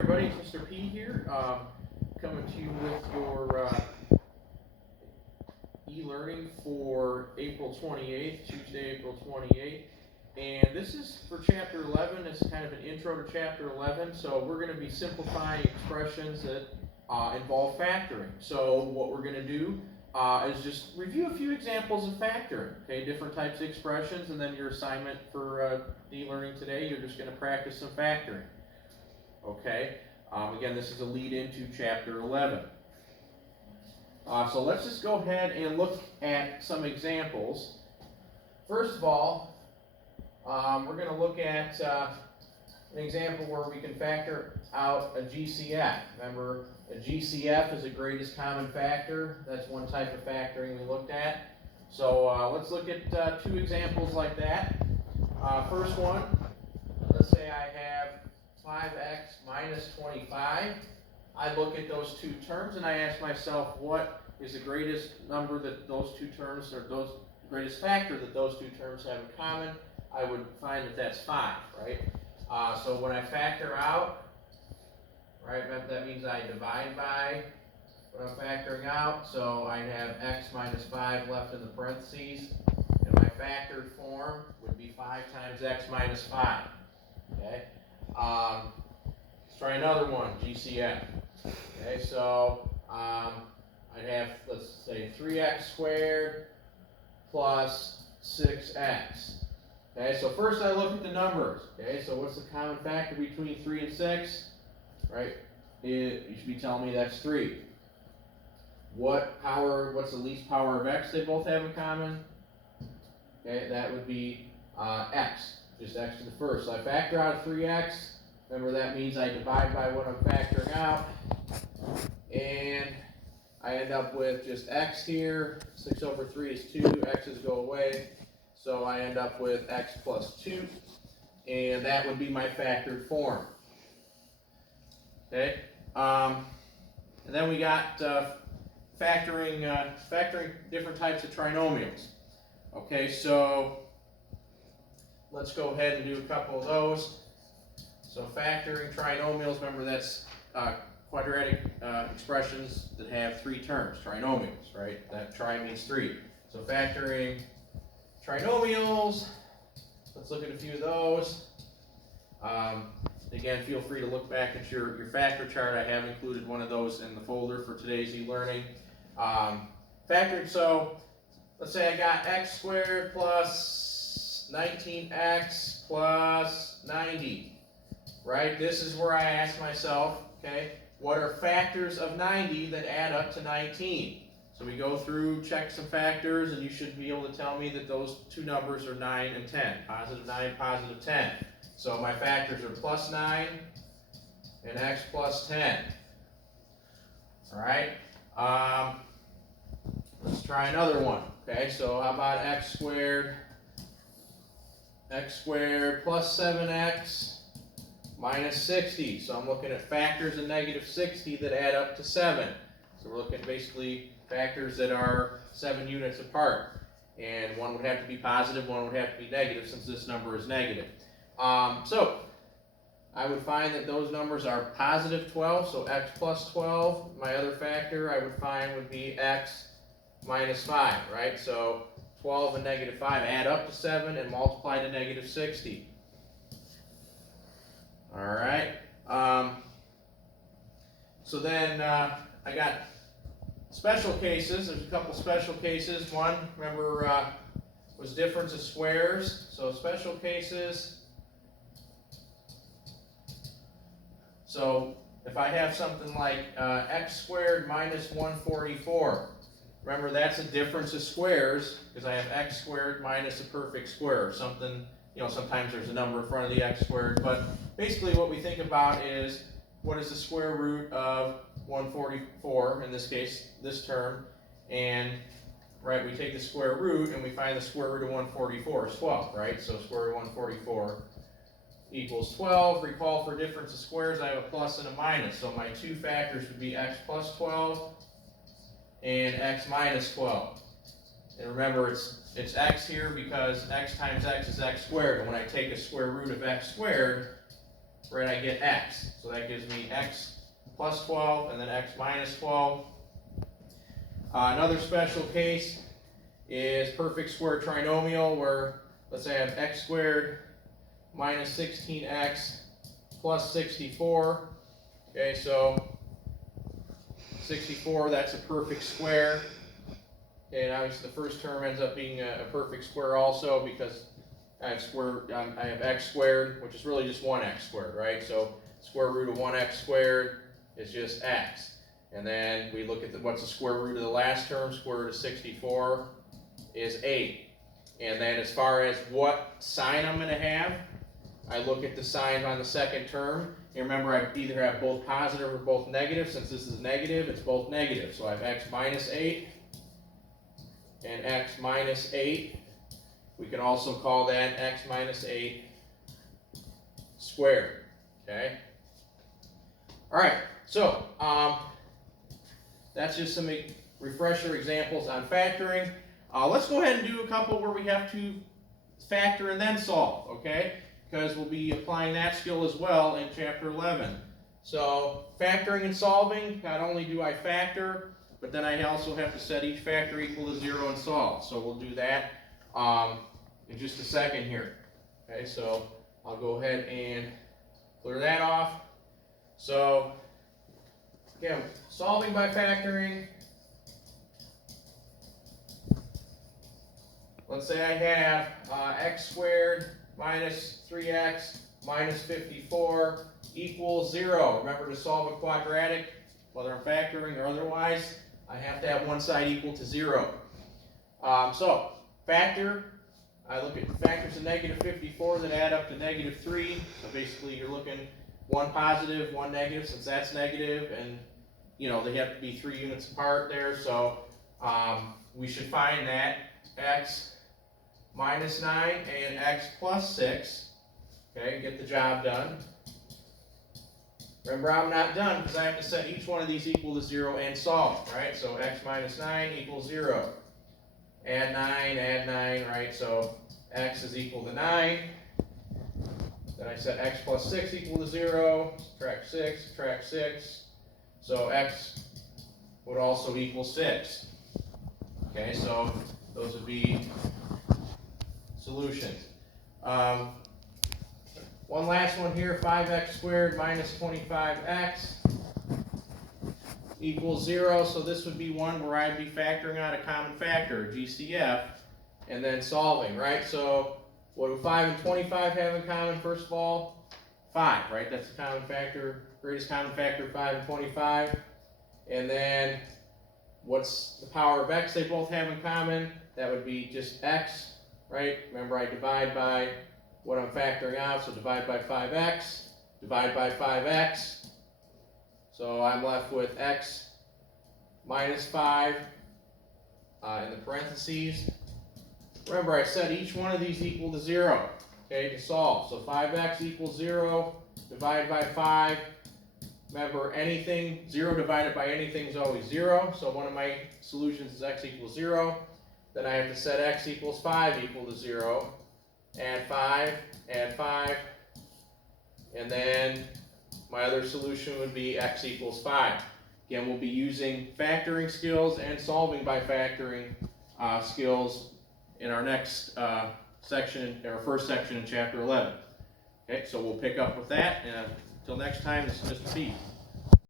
Everybody, it's Mr. P here, coming to you with your e-learning for April 28th, Tuesday, April 28th. And this is for Chapter 11. It's kind of an intro to Chapter 11. So we're going to be simplifying expressions that involve factoring. So what we're going to do is just review a few examples of factoring, okay, different types of expressions, and then your assignment for e-learning today, you're just going to practice some factoring. Okay, again, this is a lead into Chapter 11. So let's just go ahead and look at some examples. First of all, we're going to look at an example where we can factor out a GCF. Remember, a GCF is a greatest common factor. That's one type of factoring we looked at. So let's look at two examples like that. First one, let's say I have 5x minus 25. I look at those two terms and I ask myself, what is the greatest number that those two terms, or those greatest factor that those two terms have in common? I would find that that's 5, right? So when I factor out, right, that means I divide by what I'm factoring out. So I have x minus 5 left in the parentheses, and my factored form would be 5 times x minus 5. Okay. Let's try another one, GCF. Okay, so I have, let's say, 3x squared plus 6x. Okay, so first I look at the numbers. Okay, so what's the common factor between 3 and 6? Right? You should be telling me that's 3. What's the least power of x they both have in common? Okay, that would be x. Just x to the first. So I factor out 3x. Remember, that means I divide by what I'm factoring out. And I end up with just x here. 6 over 3 is 2. X's go away. So I end up with x plus 2. And that would be my factored form. Okay. And then we got factoring different types of trinomials. Okay, so let's go ahead and do a couple of those. So factoring trinomials, remember that's quadratic expressions that have 3 terms, trinomials, right? That tri means 3. So factoring trinomials, let's look at a few of those. Again, feel free to look back at your factor chart. I have included one of those in the folder for today's e-learning. Factoring, so let's say I got x squared plus 19x plus 90. Right? This is where I ask myself, okay, what are factors of 90 that add up to 19? So we go through, check some factors, and you should be able to tell me that those two numbers are 9 and 10. Positive 9, positive 10. So my factors are plus 9 and x plus 10. All right? Let's try another one. Okay, so how about x squared plus 7x minus 60. So I'm looking at factors of negative 60 that add up to 7. So we're looking at basically factors that are 7 units apart. And one would have to be positive, one would have to be negative, since this number is negative. So I would find that those numbers are positive 12, so x plus 12. My other factor I would find would be x minus 5, right? So 12 and negative 5 add up to 7 and multiply to negative 60. All right. So then I got special cases. There's a couple special cases. One, remember, was difference of squares. So special cases. So if I have something like x squared minus 144, remember that's a difference of squares because I have x squared minus a perfect square, or something. You know, sometimes there's a number in front of the x squared, but basically what we think about is what is the square root of 144, in this case, this term, and right, we take the square root and we find the square root of 144 is 12, right? So square root of 144 equals 12. Recall, for difference of squares, I have a plus and a minus, so my two factors would be x plus 12 and x minus 12. And remember, it's x here because x times x is x squared. And when I take a square root of x squared, right, I get x. So that gives me x plus 12 and then x minus 12. Another special case is perfect square trinomial where, let's say I have x squared minus 16x plus 64. Okay, so 64, that's a perfect square. Okay, and obviously the first term ends up being a perfect square also because I have x squared, which is really just 1x squared, right? So square root of 1x squared is just x. And then we look at what's the square root of the last term. Square root of 64 is 8. And then as far as what sign I'm going to have, I look at the sign on the second term. And remember, I either have both positive or both negative. Since this is negative, it's both negative. So I have x minus 8 and x minus 8. We can also call that x minus 8 squared. Okay? All right, so that's just some refresher examples on factoring. Let's go ahead and do a couple where we have to factor and then solve, okay? Because we'll be applying that skill as well in chapter 11. So factoring and solving, not only do I factor, but then I also have to set each factor equal to 0 and solve. So we'll do that in just a second here. Okay, so I'll go ahead and clear that off. So again, solving by factoring. Let's say I have x squared minus 3x minus 54 equals 0. Remember, to solve a quadratic, whether I'm factoring or otherwise, I have to have one side equal to 0. So factor, I look at factors of negative 54 that add up to negative 3. So basically you're looking one positive, one negative, since that's negative, and you know they have to be 3 units apart there. So we should find that x minus 9 and x plus 6. Okay, get the job done. Remember, I'm not done because I have to set each one of these equal to 0 and solve, right? So x minus 9 equals 0. Add 9, right? So x is equal to 9. Then I set x plus 6 equal to 0. Subtract 6. So x would also equal 6. Okay, so those would be solutions. One last one here, 5x squared minus 25x equals 0. So this would be one where I'd be factoring out a common factor, GCF, and then solving, right? So what do 5 and 25 have in common, first of all? 5, right? That's the common factor, greatest common factor of 5 and 25. And then what's the power of x they both have in common? That would be just x, right? Remember, I divide by what I'm factoring out, so divide by 5x, divide by 5x. So I'm left with x minus 5 in the parentheses. Remember, I set each one of these equal to 0, okay, to solve. So 5x equals 0, divide by 5. Remember, 0 divided by anything is always 0, so one of my solutions is x equals 0. Then I have to set x equals 5 equal to 0. Add 5, and then my other solution would be x equals 5. Again, we'll be using factoring skills and solving by factoring skills in our next section, our first section in chapter 11. Okay, so we'll pick up with that, and until next time, this is Mr. P.